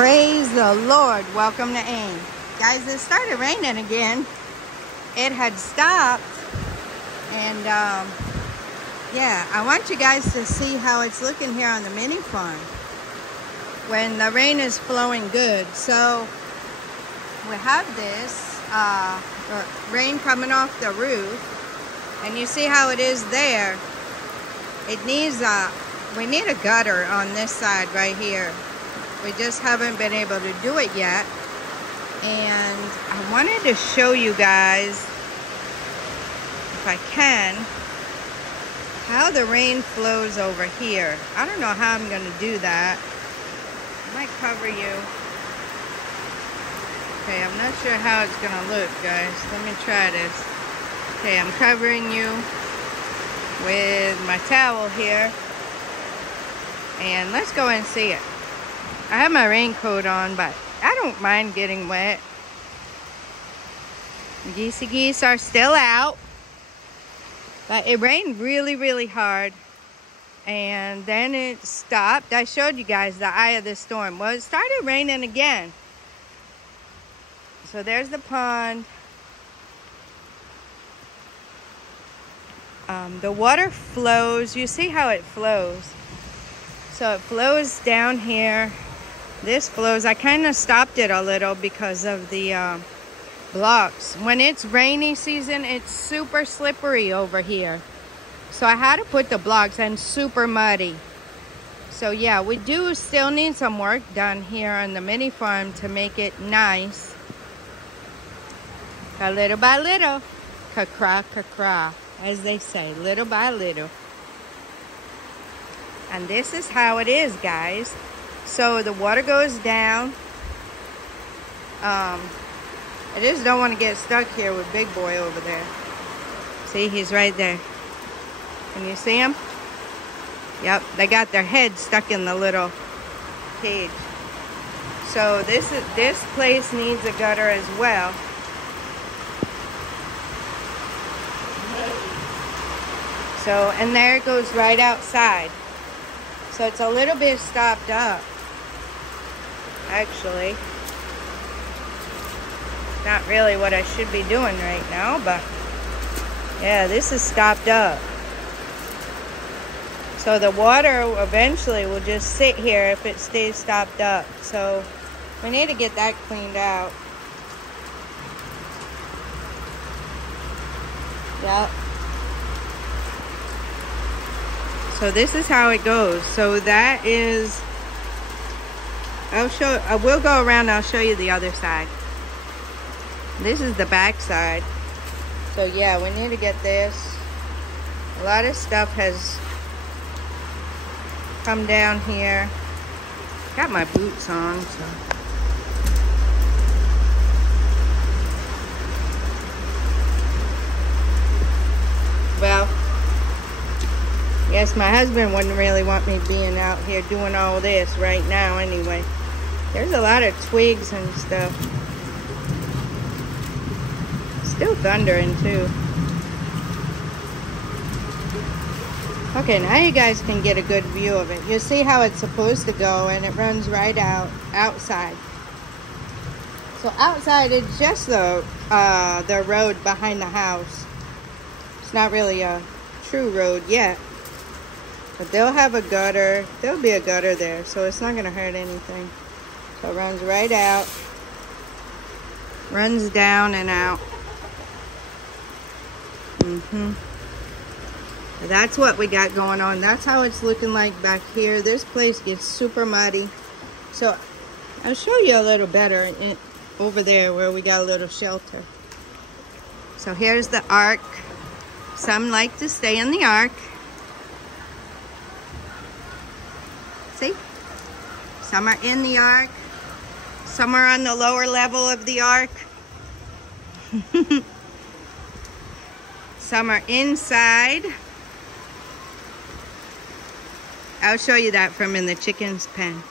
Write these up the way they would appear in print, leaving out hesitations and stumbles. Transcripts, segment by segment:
Praise the Lord. Welcome to AIM. Guys, it started raining again. It had stopped. And yeah, I want you guys to see how it's looking here on the MiniFarm when the rain is flowing good. So we have this rain coming off the roof, and you see how it is there. It needs we need a gutter on this side right here. We just haven't been able to do it yet. And I wanted to show you guys, if I can, how the rain flows over here. I don't know how I'm going to do that. I might cover you. Okay, I'm not sure how it's going to look, guys. Let me try this. Okay, I'm covering you with my towel here. And let's go and see it. I have my raincoat on, but I don't mind getting wet. The geese are still out. But it rained really, really hard. And then it stopped. I showed you guys the eye of the storm. Well, it started raining again. So there's the pond. The water flows. You see how it flows. So it flows down here. This flows. I kind of stopped it a little because of the blocks. When it's rainy season, it's super slippery over here. So I had to put the blocks, and super muddy. So yeah, we do still need some work done here on the MiniFarm to make it nice. A little by little. Ca-cra, ca-cra, as they say, little by little. And this is how it is, guys. So the water goes down. I just don't want to get stuck here with Big Boy over there. See, he's right there. Can you see him? Yep, they got their head stuck in the little cage. So this place needs a gutter as well. So, and there it goes right outside. So it's a little bit stopped up, actually. Not really what I should be doing right now, but yeah, this is stopped up. So the water eventually will just sit here if it stays stopped up. So we need to get that cleaned out. Yep. So this is how it goes. So that is, I will go around and I'll show you the other side. This is the back side. So yeah, we need to get this. A lot of stuff has come down here. Got my boots on, so. Well, yes, my husband wouldn't really want me being out here doing all this right now anyway. There's a lot of twigs and stuff. Still thundering too. Okay, now you guys can get a good view of it. You see how it's supposed to go, and it runs right outside. So outside, it's just the road behind the house. It's not really a true road yet. But they'll have a gutter. There'll be a gutter there, so it's not going to hurt anything. So it runs right out. Runs down and out. That's what we got going on. That's how it's looking like back here. This place gets super muddy. So I'll show you a little better over there where we got a little shelter. So here's the ark. Some like to stay in the ark. See? Some are in the ark. Some are on the lower level of the ark. Some are inside. I'll show you that from in the chicken's pen.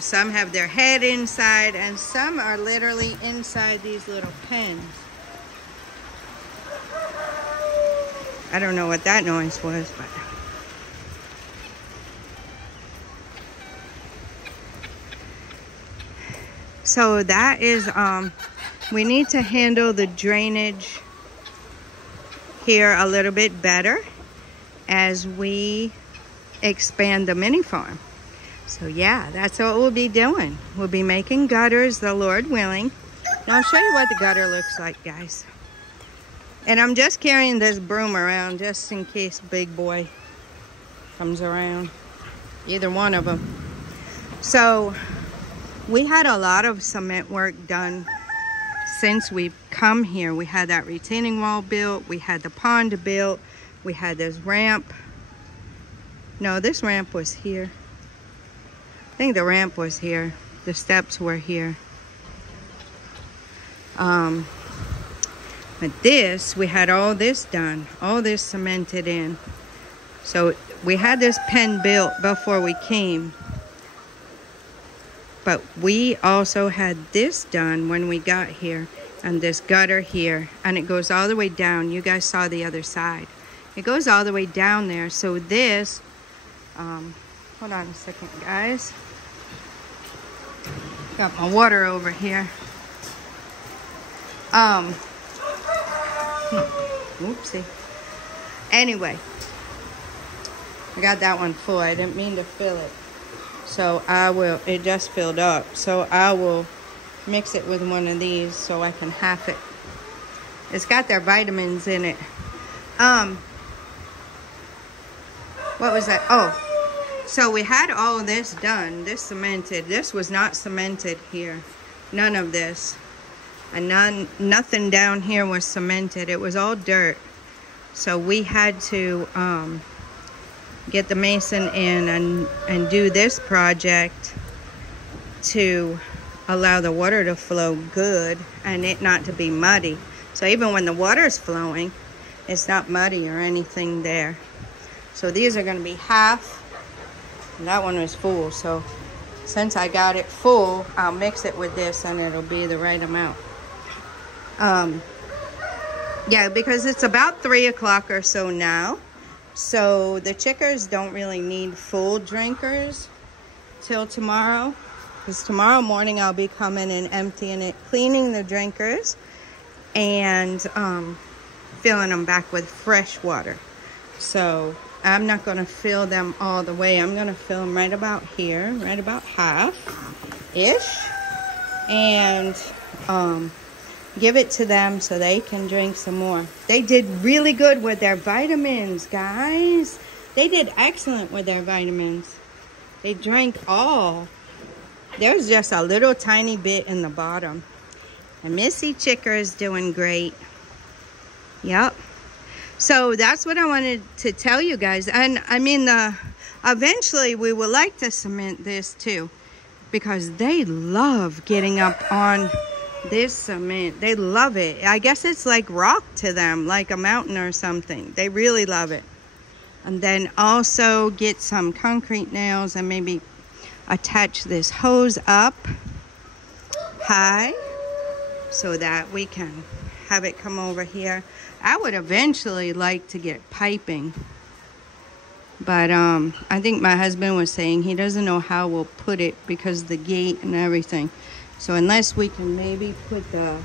Some have their head inside, and some are literally inside these little pens. I don't know what that noise was, but So that is, we need to handle the drainage here a little bit better as we expand the mini farm. So yeah, that's what we'll be doing. We'll be making gutters, the Lord willing. And I'll show you what the gutter looks like, guys. And I'm just carrying this broom around just in case big boy comes around. Either one of them. So we had a lot of cement work done since we've come here. We had that retaining wall built. We had the pond built. We had this ramp. No, this ramp was here. I think the ramp was here. The steps were here. But this, we had all this done, all this cemented in. So we had this pen built before we came. But we also had this done when we got here, and this gutter here, and it goes all the way down. You guys saw the other side. It goes all the way down there. So this, hold on a second, guys. Got my water over here. Oopsie. Anyway, I got that one full. I didn't mean to fill it. So I will, it just filled up. So I will mix it with one of these so I can half it. It's got their vitamins in it. What was that? Oh, so we had all this done. This cemented. This was not cemented here. None of this. And nothing down here was cemented. It was all dirt. So we had to get the mason in and do this project to allow the water to flow good and it not to be muddy. So even when the water is flowing, it's not muddy or anything there. So these are going to be half. And that one was full. So since I got it full, I'll mix it with this and it'll be the right amount. Yeah, because it's about 3 o'clock or so now. So the chickers don't really need full drinkers till tomorrow. Because tomorrow morning I'll be coming and emptying it, cleaning the drinkers, and filling them back with fresh water. So I'm not going to fill them all the way. I'm going to fill them right about here, right about half-ish. And give it to them so they can drink some more. They did really good with their vitamins, guys. They did excellent with their vitamins. They drank all. There was just a little tiny bit in the bottom. And Missy Chicker is doing great. Yep. So that's what I wanted to tell you guys. And I mean, eventually we would like to cement this too, because they love getting up on this cement. They love it. I guess it's like rock to them, like a mountain or something. They really love it. And then also get some concrete nails and maybe attach this hose up high so that we can have it come over here. I would eventually like to get piping, but I think my husband was saying he doesn't know how we'll put it because of the gate and everything. So unless we can maybe put the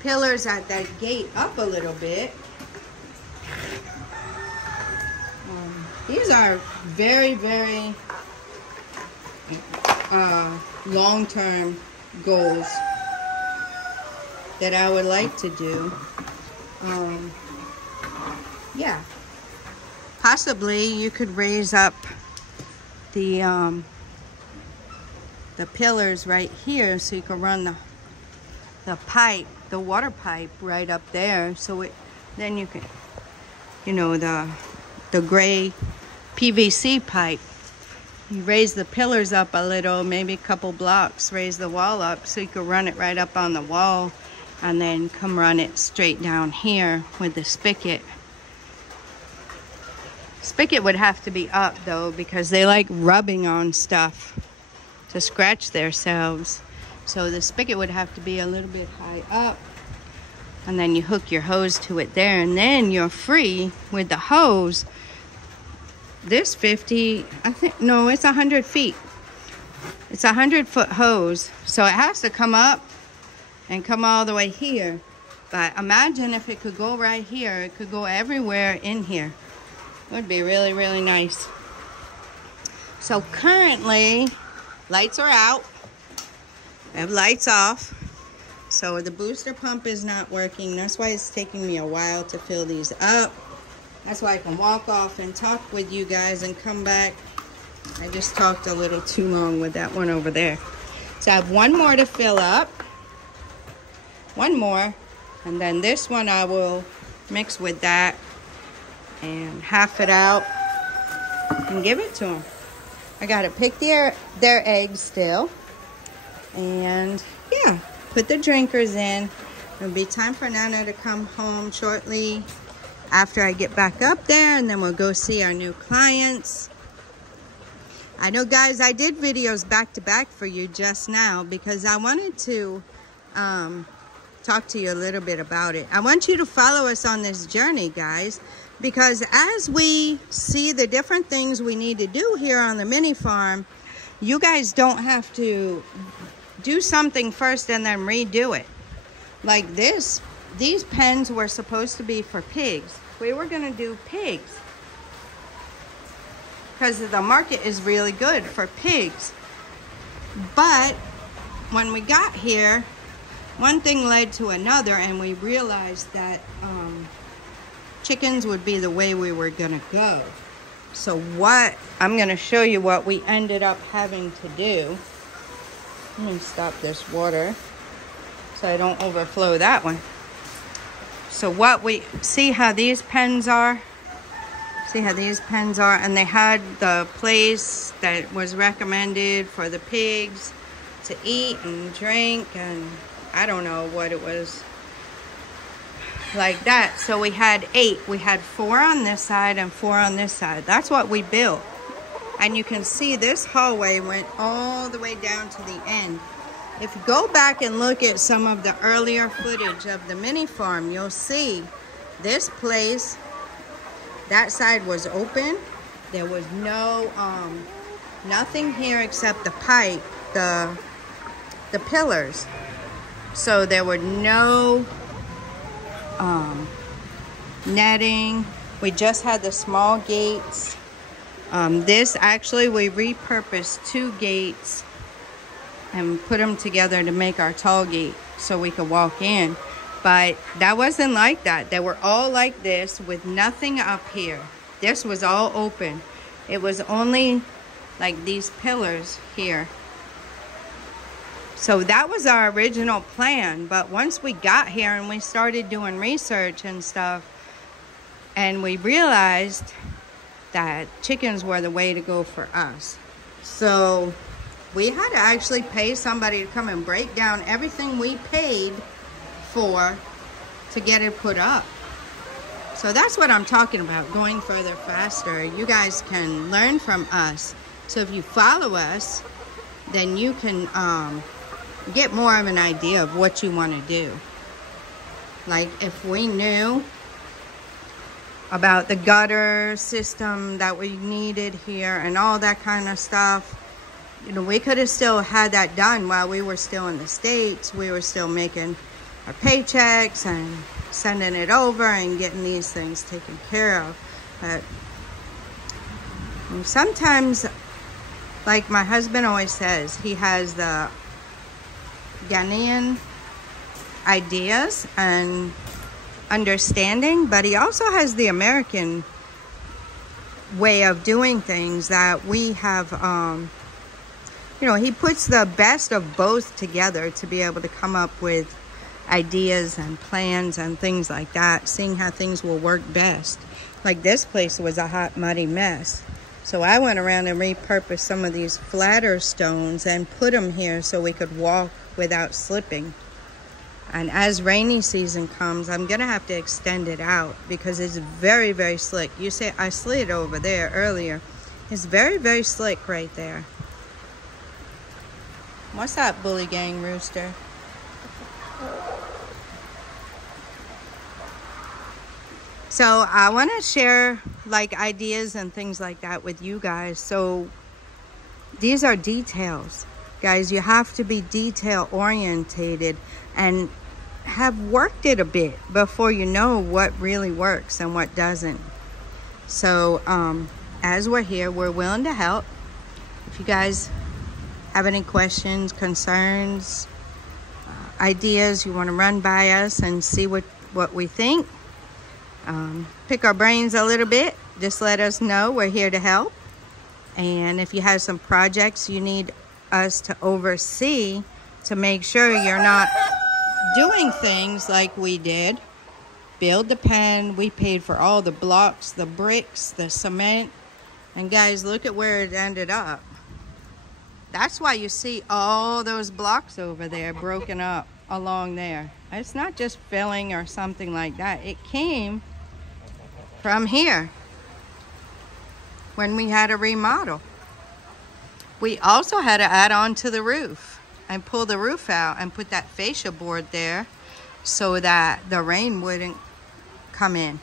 pillars at that gate up a little bit. These are very, very long-term goals that I would like to do. Yeah. Possibly you could raise up the pillars right here so you can run the pipe, the water pipe right up there, so then you can, you know, the gray PVC pipe, you raise the pillars up a little, maybe a couple blocks, raise the wall up so you can run it right up on the wall, and then come run it straight down here with the spigot. Spigot would have to be up though, because they like rubbing on stuff to scratch themselves. So the spigot would have to be a little bit high up, and then you hook your hose to it there, and then you're free with the hose. This 50, I think, no, it's 100 feet. It's a 100-foot hose, so it has to come up and come all the way here. But imagine if it could go right here. It could go everywhere in here. It would be really, really nice. So currently, lights are out. I have lights off. So the booster pump is not working. That's why it's taking me a while to fill these up. That's why I can walk off and talk with you guys and come back. I just talked a little too long with that one over there. So I have one more to fill up. One more. And then this one I will mix with that and half it out and give it to them. I got to pick their eggs still. And yeah, put the drinkers in. It'll be time for Nana to come home shortly after I get back up there, and then we'll go see our new clients. I know, guys, I did videos back to back for you just now because I wanted to talk to you a little bit about it. I want you to follow us on this journey, guys, because as we see the different things we need to do here on the mini farm, you guys don't have to do something first and then redo it. Like this, these pens were supposed to be for pigs. We were going to do pigs because the market is really good for pigs. But when we got here, one thing led to another, and we realized that chickens would be the way we were going to go. So I'm going to show you what we ended up having to do. Let me stop this water so I don't overflow that one. So what we see how these pens are. See how these pens are, and they had the place that was recommended for the pigs to eat and drink, and I don't know what it was like that. So we had 8. We had 4 on this side and 4 on this side. That's what we built. And you can see this hallway went all the way down to the end. If you go back and look at some of the earlier footage of the mini farm, you'll see this place, that side was open. There was no nothing here except the pipe, the pillars. So there were no netting. We just had the small gates. This actually, we repurposed 2 gates and put them together to make our tall gate so we could walk in. But that wasn't like that. They were all like this with nothing up here. This was all open. It was only like these pillars here. So that was our original plan. But once we got here and we started doing research and stuff, and we realized that chickens were the way to go for us. So we had to actually pay somebody to come and break down everything we paid for to get it put up. So that's what I'm talking about, going further faster. You guys can learn from us. So if you follow us, then you can get more of an idea of what you want to do. Like if we knew about the gutter system that we needed here and all that kind of stuff, you know, we could have still had that done while we were still in the States. We were still making our paychecks and sending it over and getting these things taken care of. But sometimes, like my husband always says, he has the Ghanaian ideas and understanding, but he also has the American way of doing things that we have. You know, he puts the best of both together to be able to come up with ideas and plans and things like that, seeing how things will work best. Like this place was a hot, muddy mess. So I went around and repurposed some of these flatter stones and put them here so we could walk without slipping. And as rainy season comes, I'm going to have to extend it out because it's very, very slick. You say I slid over there earlier. It's very, very slick right there. What's that, bully gang rooster? So I want to share like ideas and things like that with you guys. So these are details. Guys, you have to be detail orientated and have worked it a bit before you know what really works and what doesn't. So as we're here, we're willing to help. If you guys have any questions, concerns, ideas you want to run by us and see what we think, pick our brains a little bit, just let us know. We're here to help. And if you have some projects you need us to oversee to make sure you're not doing things like we did, build the pen. We paid for all the blocks, the bricks, the cement, and guys, look at where it ended up. That's why you see all those blocks over there broken up along there. It's not just filling or something like that. It came from here when we had a remodel. We also had to add on to the roof and pull the roof out and put that fascia board there so that the rain wouldn't come in.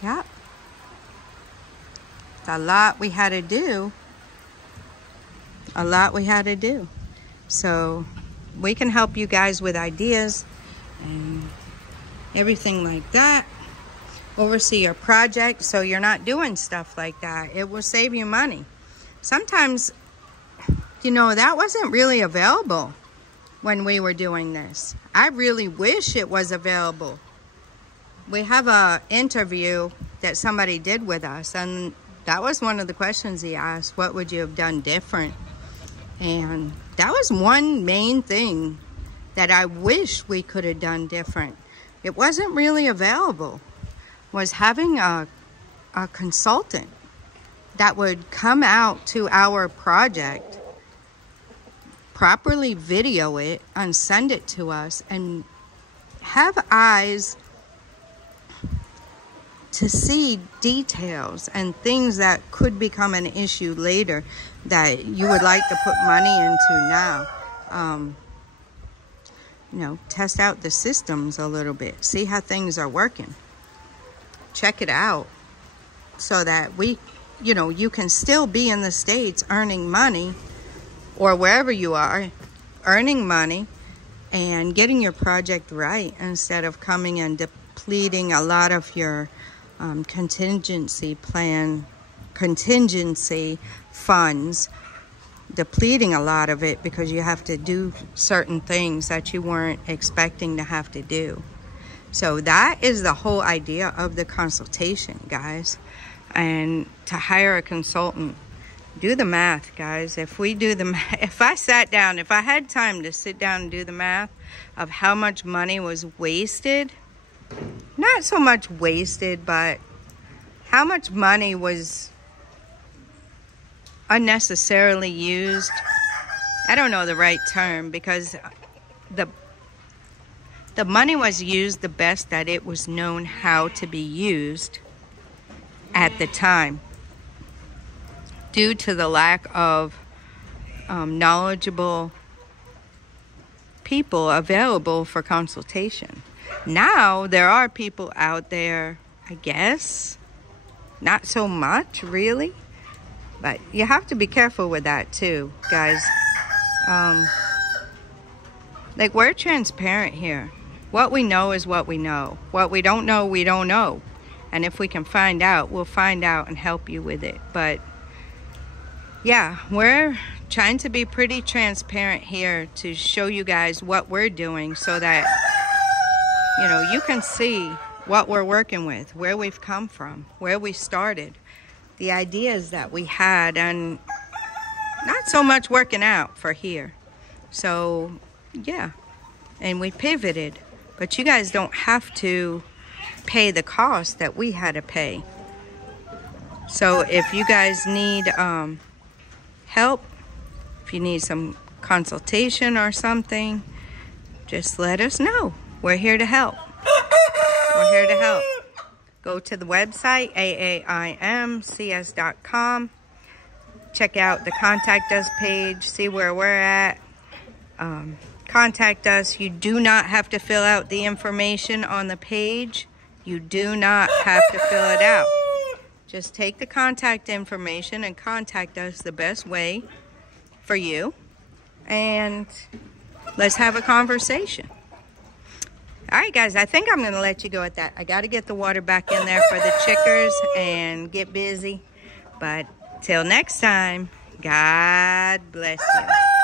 Yep. It's a lot we had to do. A lot we had to do. So we can help you guys with ideas and everything like that. Oversee your project so you're not doing stuff like that. It will save you money. Sometimes, you know, that wasn't really available when we were doing this. I really wish it was available. We have an interview that somebody did with us, and that was one of the questions he asked. What would you have done different? And that was one main thing that I wish we could have done different. It wasn't really available, was having a consultant that would come out to our project, properly video it and send it to us, and have eyes to see details and things that could become an issue later that you would like to put money into now. You know, test out the systems a little bit, see how things are working, check it out so that you know, you can still be in the States earning money, or wherever you are, earning money and getting your project right, instead of coming and depleting a lot of your contingency funds, depleting a lot of it because you have to do certain things that you weren't expecting to have to do. So that is the whole idea of the consultation, guys. And to hire a consultant, do the math, guys. If we do the math, if I had time to sit down and do the math of how much money was wasted, not so much wasted, but how much money was unnecessarily used. I don't know the right term, because the money was used the best that it was known how to be used at the time, due to the lack of knowledgeable people available for consultation. Now there are people out there, I guess, not so much really, but you have to be careful with that too, guys. Like, we're transparent here. What we know is what we know. What we don't know, we don't know. And if we can find out, we'll find out and help you with it. But yeah, we're trying to be pretty transparent here to show you guys what we're doing so that, you know, you can see what we're working with, where we've come from, where we started, the ideas that we had, and not so much working out for here. So yeah, and we pivoted, but you guys don't have to pay the cost that we had to pay. So if you guys need help, if you need some consultation or something, just let us know. We're here to help. We're here to help. Go to the website, aaimcs.com. Check out the Contact Us page. See where we're at. Contact us. You do not have to fill out the information on the page. You do not have to fill it out. Just take the contact information and contact us the best way for you. and let's have a conversation. All right, guys, I think I'm going to let you go at that. I got to get the water back in there for the chickers and get busy. But till next time, God bless you.